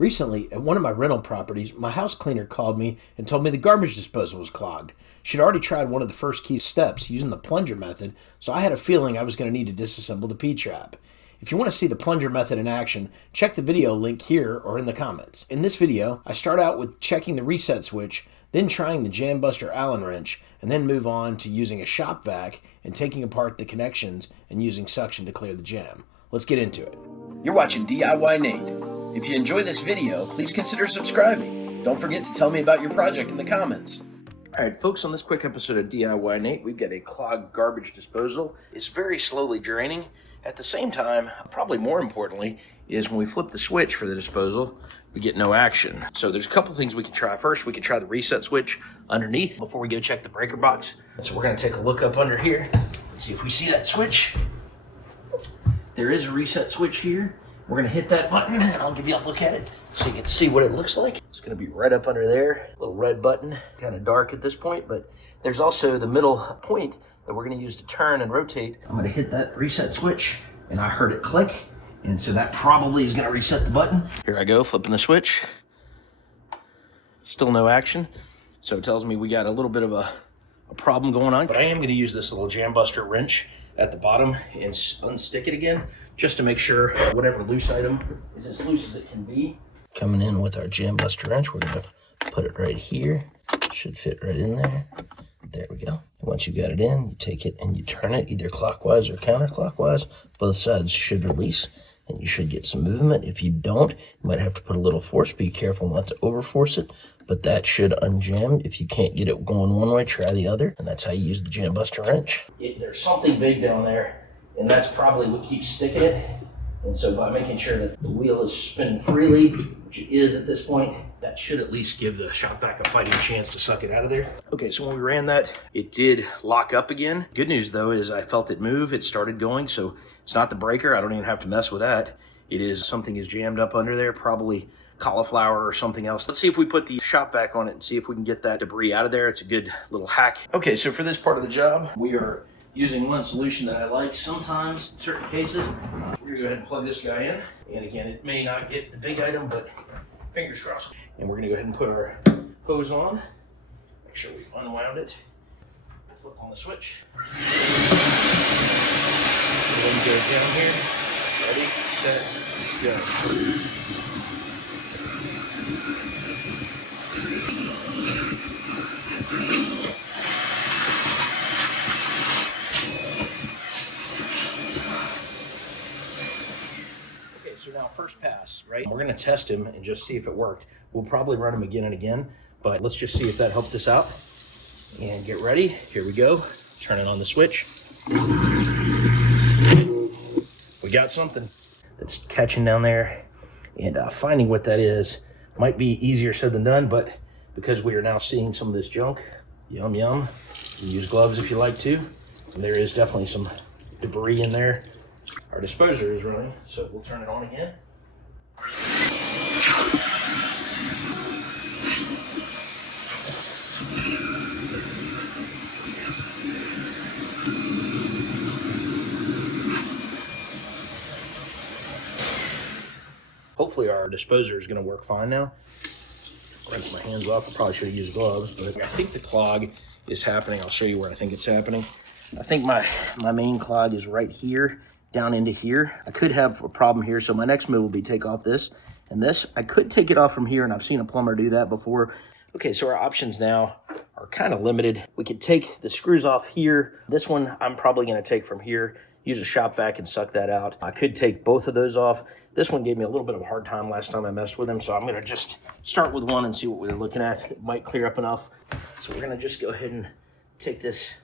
Recently, at one of my rental properties, my house cleaner called me and told me the garbage disposal was clogged. She'd already tried one of the first key steps using the plunger method, so I had a feeling I was going to need to disassemble the P-trap. If you want to see the plunger method in action, check the video link here or in the comments. In this video, I start out with checking the reset switch, then trying the jam buster Allen wrench, and then move on to using a shop vac and taking apart the connections and using suction to clear the jam. Let's get into it. You're watching DIYNate. If you enjoy this video, please consider subscribing. Don't forget to tell me about your project in the comments. All right, folks, on this quick episode of DIYNate, we've got a clogged garbage disposal. It's very slowly draining. At the same time, probably more importantly, is when we flip the switch for the disposal, we get no action. So there's a couple things we can try. First, we can try the reset switch underneath before we go check the breaker box. So we're gonna take a look up under here and see if we see that switch. There is a reset switch here. We're gonna hit that button and I'll give you a look at it so you can see what it looks like. It's gonna be right up under there, little red button, kind of dark at this point, but there's also the middle point that we're gonna use to turn and rotate. I'm gonna hit that reset switch and I heard it click. And so that probably is gonna reset the button. Here I go, flipping the switch. Still no action. So it tells me we got a little bit of a problem going on, but I am gonna use this little jam buster wrench at the bottom and unstick it again, just to make sure whatever loose item is as loose as it can be. Coming in with our jam buster wrench, we're gonna put it right here. Should fit right in there. There we go. Once you got it in, you take it and you turn it either clockwise or counterclockwise. Both sides should release and you should get some movement. If you don't, you might have to put a little force. Be careful not to overforce it, but that should unjam. If you can't get it going one way, try the other. And that's how you use the jam buster wrench. There's something big down there, and that's probably what keeps sticking it. And so by making sure that the wheel is spinning freely, which it is at this point, that should at least give the shop vac a fighting chance to suck it out of there. Okay, so when we ran that, it did lock up again. Good news though is I felt it move, it started going, so it's not the breaker, I don't even have to mess with that. It is something is jammed up under there, probably cauliflower or something else. Let's see if we put the shop vac on it and see if we can get that debris out of there. It's a good little hack. Okay, so for this part of the job, we are using one solution that I like sometimes in certain cases. We're gonna go ahead and plug this guy in. And again, it may not get the big item, but fingers crossed. And we're gonna go ahead and put our hose on. Make sure we've unwound it. Flip on the switch. Then go down here. Ready, set, go. So now first pass, right? We're gonna test him and just see if it worked. We'll probably run him again and again, but let's just see if that helped us out. And get ready, here we go. Turn it on the switch. We got something that's catching down there, and finding what that is might be easier said than done, but because we are now seeing some of this junk, yum yum, you use gloves if you like to. And there is definitely some debris in there. Our disposer is running, so we'll turn it on again. Hopefully our disposer is going to work fine now. Rinse my hands off. I probably should have used gloves, but I think the clog is happening. I'll show you where I think it's happening. I think my main clog is right here, down into here. I could have a problem here, so my next move will be take off this and this. I could take it off from here, and I've seen a plumber do that before. Okay, so our options now are kind of limited. We could take the screws off here. This one I'm probably gonna take from here, use a shop vac and suck that out. I could take both of those off. This one gave me a little bit of a hard time last time I messed with him, so I'm gonna just start with one and see what we're looking at. It might clear up enough. So we're gonna just go ahead and take this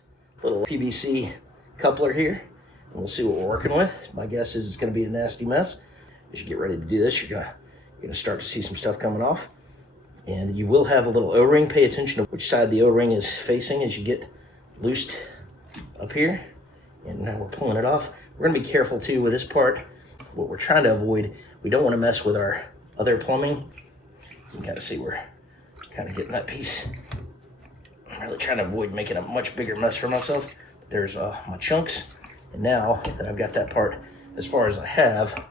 little PVC coupler here, and we'll see what we're working with. My guess is it's gonna be a nasty mess. As you get ready to do this, you're gonna start to see some stuff coming off. And you will have a little O-ring. Pay attention to which side the O-ring is facing as you get loosed up here. And now we're pulling it off. We're gonna be careful too with this part. What we're trying to avoid, we don't wanna mess with our other plumbing. You gotta see we're kind of getting that piece. I'm really trying to avoid making a much bigger mess for myself. There's my chunks. And now that I've got that part as far as I have,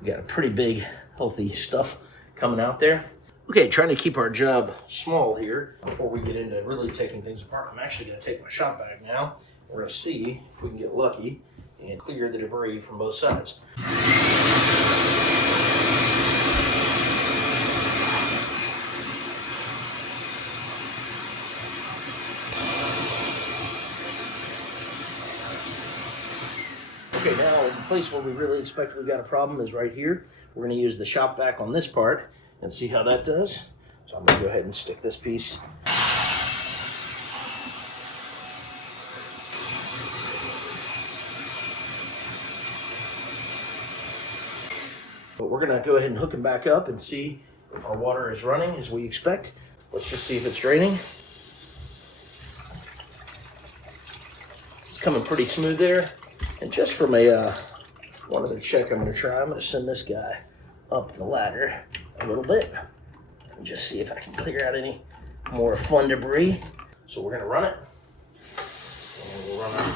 we got a pretty big, healthy stuff coming out there. Okay, trying to keep our job small here before we get into really taking things apart. I'm actually going to take my shop vac now. We're going to see if we can get lucky and clear the debris from both sides. Okay, now the place where we really expect we've got a problem is right here. We're going to use the shop vac on this part and see how that does. So I'm going to go ahead and stick this piece. But we're going to go ahead and hook them back up and see if our water is running as we expect. Let's just see if it's draining. It's coming pretty smooth there. And just from a one other check I'm going to try, I'm going to send this guy up the ladder a little bit and just see if I can clear out any more fun debris. So we're going to run it. And we'll run it.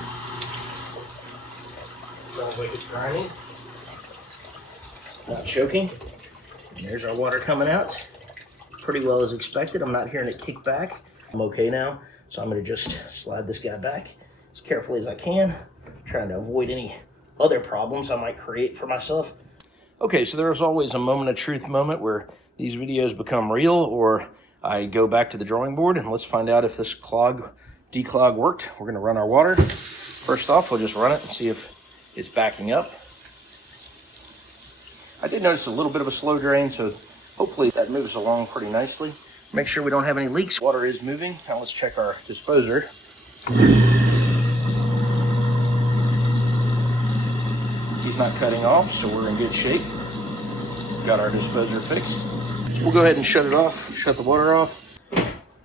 Sounds like it's grinding. Not choking. And there's our water coming out. Pretty well as expected. I'm not hearing it kick back. I'm okay now. So I'm going to just slide this guy back as carefully as I can, trying to avoid any other problems I might create for myself. Okay, so there's always a moment of truth moment where these videos become real, or I go back to the drawing board and let's find out if this declog worked. We're gonna run our water. First off, we'll just run it and see if it's backing up. I did notice a little bit of a slow drain, so hopefully that moves along pretty nicely. Make sure we don't have any leaks. Water is moving. Now let's check our disposer. He's not cutting off, so we're in good shape. Got our disposer fixed. We'll go ahead and shut it off, shut the water off.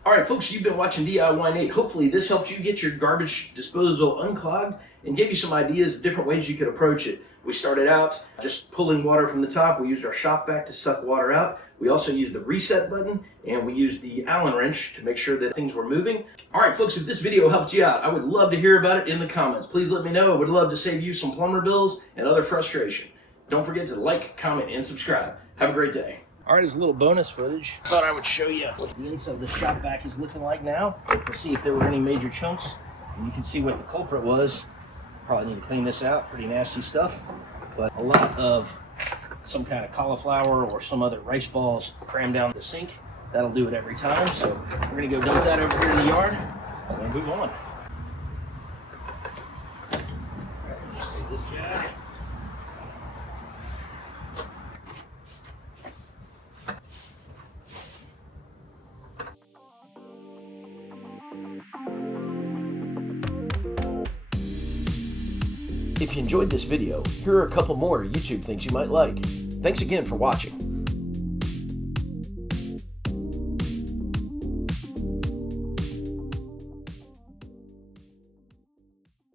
All right, folks, you've been watching DIYNate. Hopefully this helped you get your garbage disposal unclogged and gave you some ideas of different ways you could approach it. We started out just pulling water from the top. We used our shop vac to suck water out. We also used the reset button, and we used the Allen wrench to make sure that things were moving. All right, folks, if this video helped you out, I would love to hear about it in the comments. Please let me know. I would love to save you some plumber bills and other frustration. Don't forget to like, comment, and subscribe. Have a great day. All right, as a little bonus footage, thought I would show you what the inside of the shop vac is looking like now. We'll see if there were any major chunks, and you can see what the culprit was. Probably need to clean this out, pretty nasty stuff. But a lot of some kind of cauliflower or some other rice balls crammed down the sink. That'll do it every time. So we're gonna go dump that over here in the yard and then move on. All right, just take this guy. If you enjoyed this video, here are a couple more YouTube things you might like. Thanks again for watching.